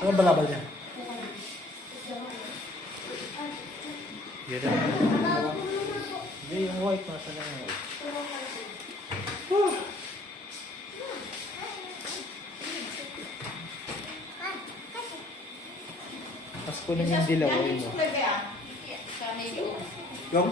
Ano balabal niya? Yun na. Hindi, yung white. Nasa lang yung white. Tapos kunin mo yung dilaw. Ayun mo. Yung?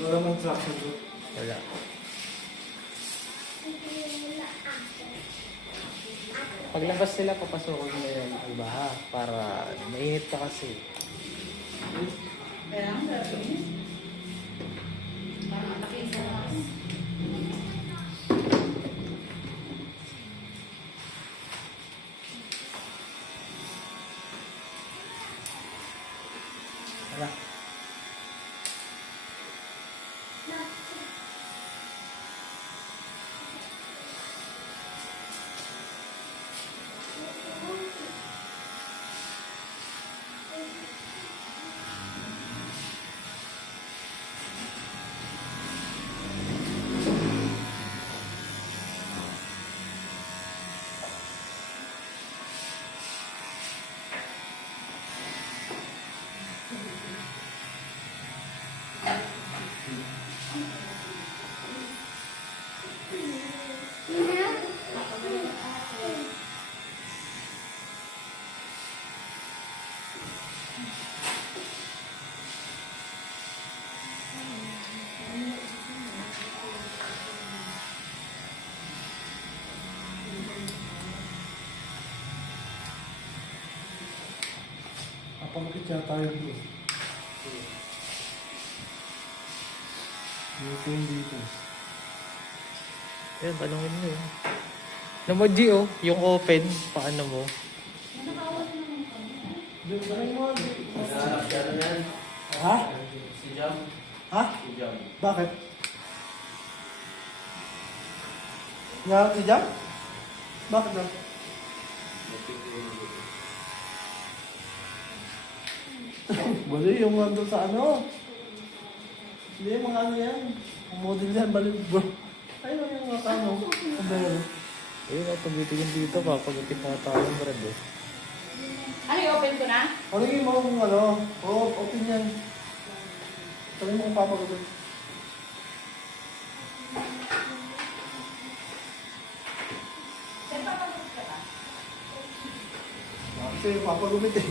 Wala naman traction doon. Wala. Paglabas nila, papasukin nila yung iba ha. Para mainit pa kasi. Wala. Napagkit yata yun doon. Dito yung dito. Ayan, talungin mo yun. Namoji oh, yung open. Paano mo? Doon ba rin mo? Naghahanap siya na yan. Ha? Si Jam. Ha? Si Jam. Bakit? Nga si Jack? Bakit na? Bali, yung nandun sa ano? Hindi, mga ano yan. Ang model yan, bali, bro. Ayun yung mga ano. Ang bero. Ayun, pagitigin dito. Papagutin na tayo, Brad eh. Ano yung open ko na? Ano yung mga kung ano? Oo, open yan. Sabi mo kung papagutin. Saan pa mag ka ba? Kasi papagumit eh.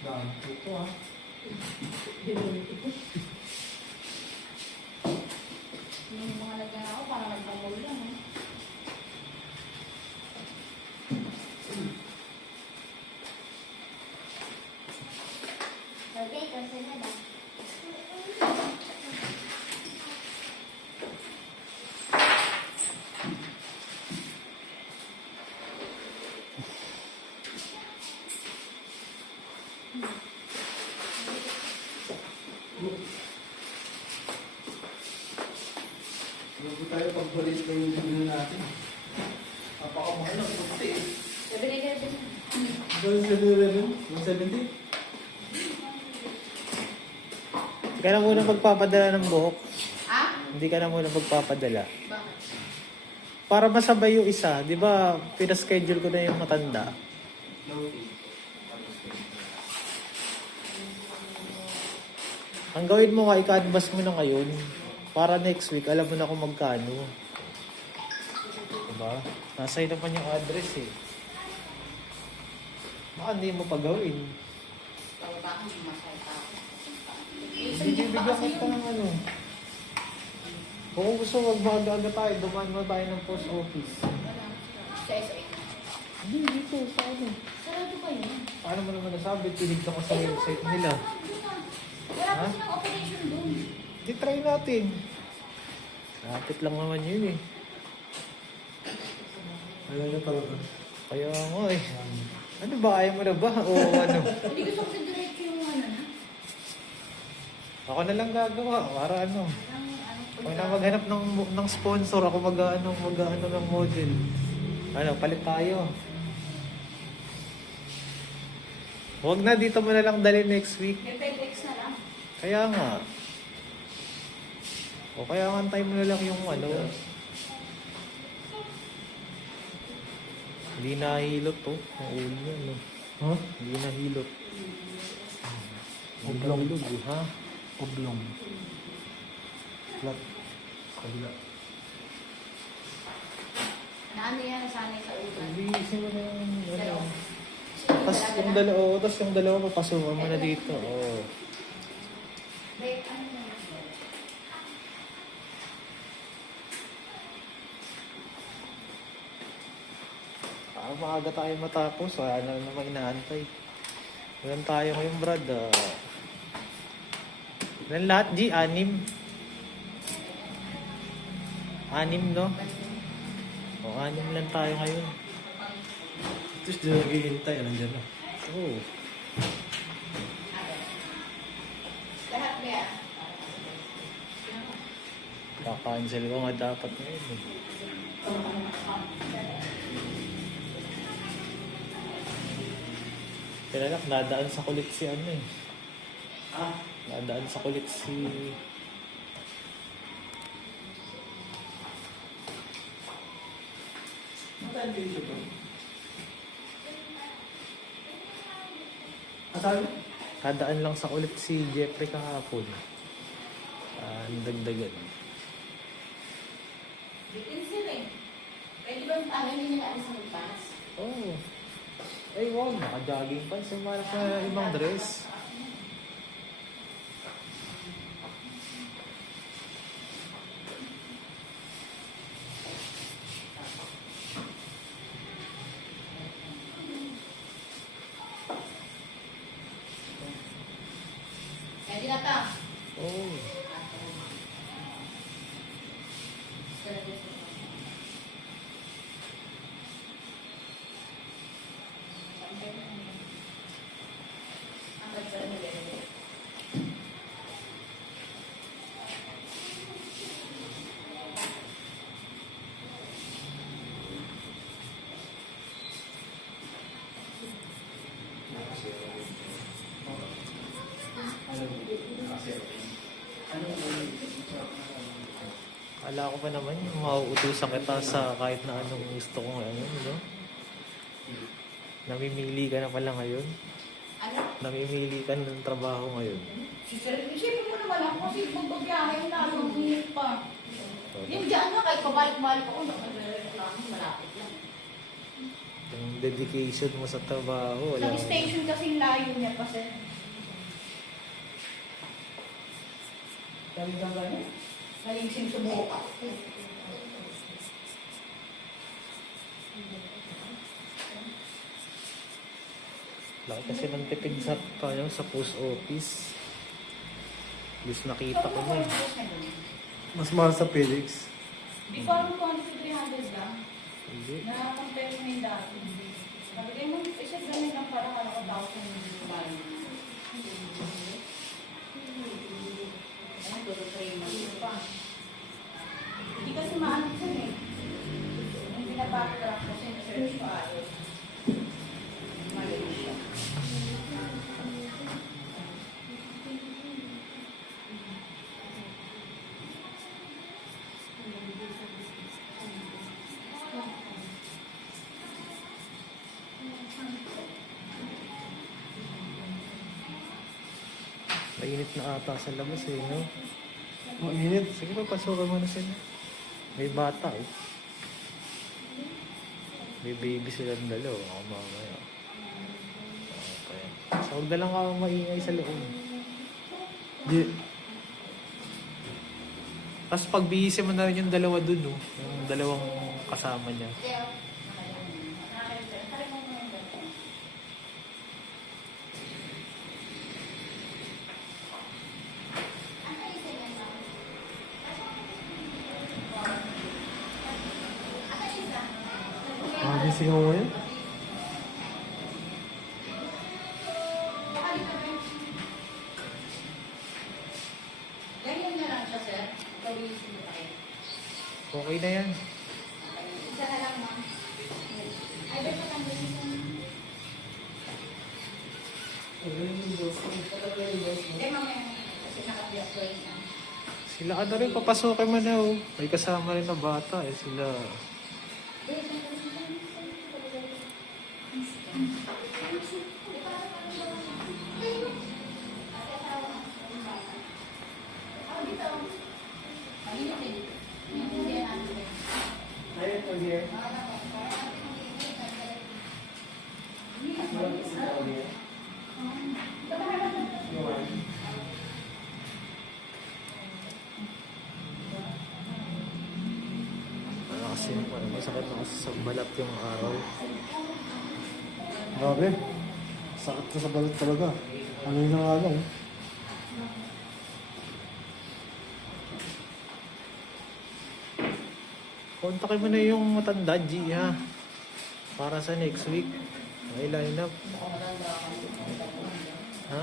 Dami ito ah. Yung mga lagyan ako, parang nagpamol lang eh. Okay, kasi na ba? Ano 7-Eleven? 170? Hindi ka na muna magpapadala ng buhok. Ha? Hindi ka na muna magpapadala. Bakit? Para masabay yung isa. Di ba, pinaschedule ko na yung matanda. Ang gawin mo nga, i-canvas mo na ngayon. Para next week, alam mo na kung magkano. Diba? Nasa iyo naman yung address eh. Baka hindi mo pa gawin. Baka hindi masaya ako. Bibigyan kita ng ano. Kung gusto, magbaga-aga tayo. Dumaan mo tayo ng post office. Sa SA. Hindi, dito. Sa ano? Sarado ba yun? Paano mo naman nasabi? Tinignan ko sa website nila. Wala Ha? kasi ng operation doon. Di try natin. Lapit lang naman yun eh. Ayaw niya talaga. Kaya nga eh. Ano ba? Ayaw mo na ba? O ano? Hindi gusto ko sa diretso yung ano na. Ako na lang gagawa. Para ano. Ako na maghanap ng sponsor. Ako mag-ano ng model. Ano, palit tayo. Huwag na, dito mo na lang dali next week. May FedEx na lang. Kaya nga. O kaya antay mo na lang yung ano. Hindi nahilot to. Ang ulo niya, no? Ha? Hindi nahilot. Oblong. Nahilot, ha? Oblong. Flat. Kabila. Naano yan, sanay sa ulan. Ibisin mo na yung Dalawa. ano. Tapos yung dalawa, tapos yung dalawa papasukan mo na dito. Oh. Wait, ano na yun? Maaga tayo matapos. Wala na naman inaantay. Ilan tayo ngayon, Brad? Ilan lahat, G? 6? 6, no? O, 6 lang tayo ngayon. Tapos di naghihintay. Nandiyan na. Oo. Lahat ba yan? Kaka-cancel ko nga dapat ngayon. Eh. Kaya lang, nadaan sa kulit si ano eh. Nadaan sa kulit si... Matayin kayo siya ba? Asabi? Nadaan lang sa kulit si Jeffrey kahapon. Ang dagdagan. Bitin sila eh. Pwede ba ano hindi nila alis ng pass? Oh. Ay, wow. Naka-jogging pa. Sumara sa ibang dress. Pwede na ta. Oh. Ala ko pa naman yung mauutusan kita sa kahit na anong gusto kong ano, no? Namimili ka na pala ngayon. Ano? Namimili ka ng trabaho ngayon. Isipin mo naman ako kasi magbabiyahe na ang init pa. Yung dyan na kahit pabalik-balik ako, malapit lang. Yung dedication mo sa trabaho. Wala Nag-station kasi layo niya kasi. Kaya ka gano'n? Nalingsing sa buhok ako. Laki kasi ng tipid sa, sa post office. Gusto nakita ko na eh. Mas mahal sa Felix. Di ba ano 2,300 lang? Hindi. Na-compare mo yung dati. Sabi kayo mo, isa ganun lang parang ano ko 1,000 bali. Ano, 2-3 months pa. Hindi kasi maano dyan eh. Yung binabacktrack kasi search ko ayos. Mali. Mainit na ata sa labas eh, no? Mainit. Sige pa, pasukan mo na sila. May bata eh. May baby silang dalawa. Ako mamaya. Okay. So, huwag na lang ako maingay sa loob. Di. Tapos pagbihisi mo na rin yung dalawa dun, no? Yung dalawang kasama niya. Gising mo ngayon? Ganyan na lang siya, sir. Gawin mo kayo. Okay na yan. Isa na lang, ma'am. Ay, ba't patanggalin mo? Hindi, mamaya. Kasi nakabiyak ko yun. Sila ka na rin, papasukin mo na, oh. May kasama rin na bata, eh. Sila. Kasi masakit na kasi sa balat yung araw. Grabe. Sakit ka sa balat talaga. Ano yun ang ano? Kontakin mo na yung matanda, G, ha? Para sa next week. May line up. Ha?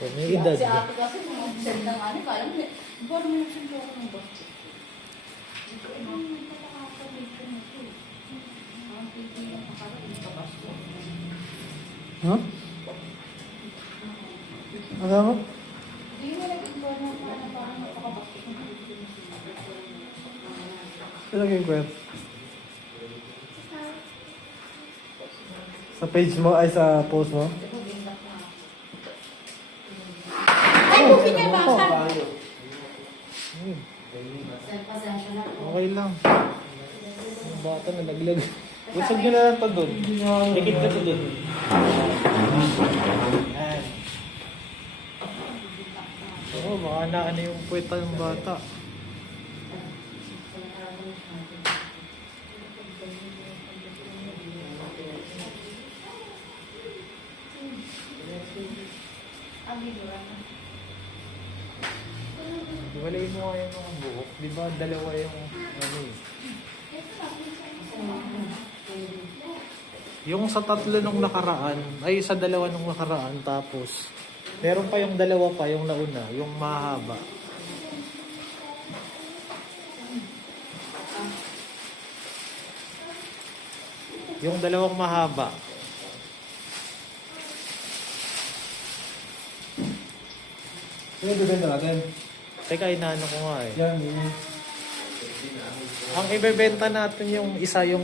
Yan yung edad. Si ate kasi send ng ano, kala mo, parang may send ako ng birthday. Ha? Ano mo? Hindi mo nag-inform ng parang napakabakit. Ilang yung kwent? Sa page mo, ay sa post mo? Ay, buti niya basa. Hmm, Sir, pasensya na po. okay lang. Yung bata na naglag. Usog nyo na lang pa doon. Dikit ka doon. Yan. Oo, baka na ano yung puweta ng bata. Walayin mo nga yung mga buhok. Di ba dalawa yung ano eh. Yung sa tatlo nung nakaraan, ay sa dalawa nung nakaraan, tapos meron pa yung dalawa pa, yung nauna, yung mahaba. Yung dalawang mahaba. Sino bibenta natin? Teka, inaano ko nga eh. Yan, yun. Ang ibebenta natin yung isa, yung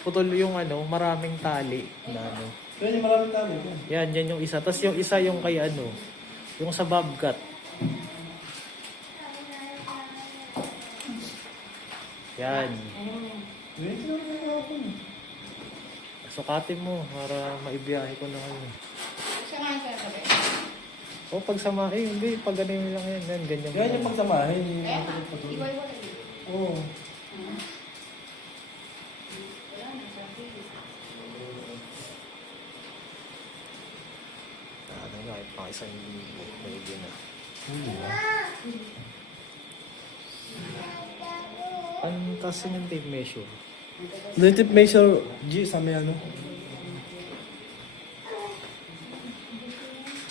putol yung ano, maraming tali na ano. Yan yung maraming tali. Yan, yan yung isa. Tapos yung isa yung kay ano, yung sa bobcat. Yan. Yan, sinabi ko ako. Sukatin mo para maibiyahe ko na ano. Siya nga sir, sabi. O pagsama, eh hindi, pag ganyan lang yan, yan ganyan. Yan yung pagsamahin. Yung Eh, pagpatuloy. iba-iba. Oo. Ano nga, pa isang medyo na. Pantasin yung tape measure. The tip measure G sa may ano.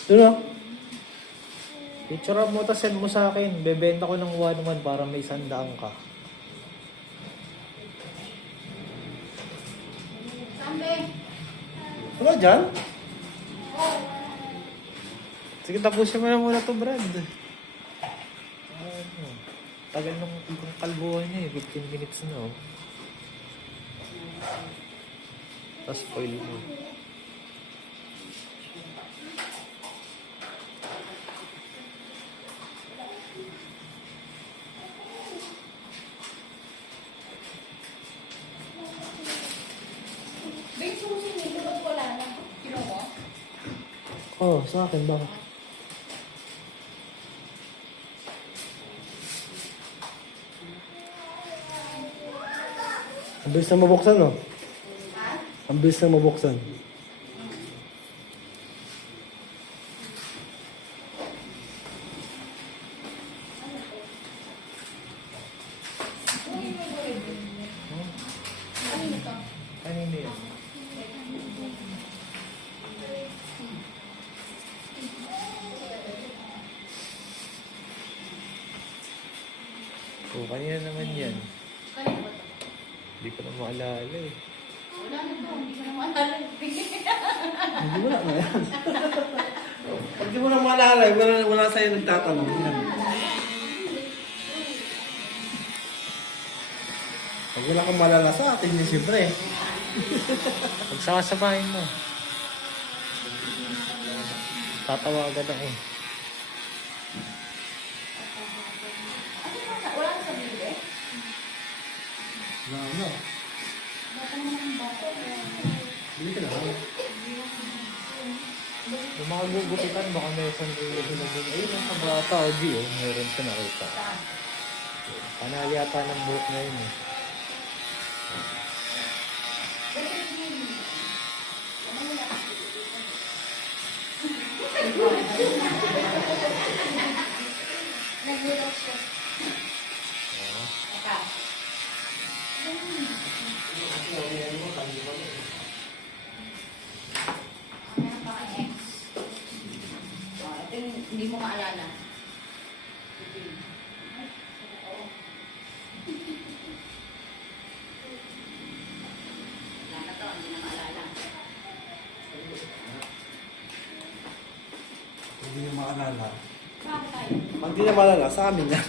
Diba? Picture mo, tapos send mo sa akin. Bebenta ko ng 1-1 para may 100 ka. Sande. Ano dyan? Sige, tapusin mo na muna to, Brad. Ano, tagal nung kalbuhan niya eh. 15 minutes na, oh. Tapos foil mo. susi nito, ba't wala na? Kinuha? Oh, sa akin ba? Ang bilis na mabuksan, no? Ha? Ang bilis na mabuksan. Uy, may gulay. Ano ito? Kanino yan? Oh, kanina naman yan. Kanina ba ito? Hindi ko na maalala eh. Wala na ito, hindi ko na maalala. Hindi mo na yan. Pag di mo na maalala, wala sa'yo nagtatanong. Yan. Pag wala kang maalala sa atin, yun siyempre. Pagsasabahin mo. Tatawagan na eh. Wala na sa bibig. Wala na. Baka naman ang bato. Bili ka na. Yung mga gugupitan, baka may isang dulo na din. Ayun ang kabata o di oh. Meron ka nakita. Panali yata ng buhok na yun eh. Nag-relax siya. Eka. Meron pa kang ex. Ito yung hindi mo maalala. Wala na to, hindi na maalala. Hindi niyo maalala. Bakit tayo? Pag di na maalala, sa amin yan.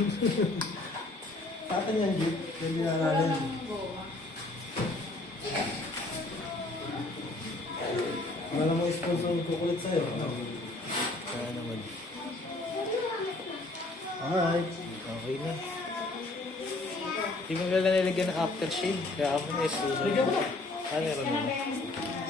Sa atin yan, Jeep. Hindi na naalala yan. Wala mo sponsor ng kukulit sa'yo. Kaya naman. Alright. Okay na. Hindi mo nila nilagyan ng aftershave. Kaya ako na isulat. Bigyan mo na. Ano, meron Kaya naman. na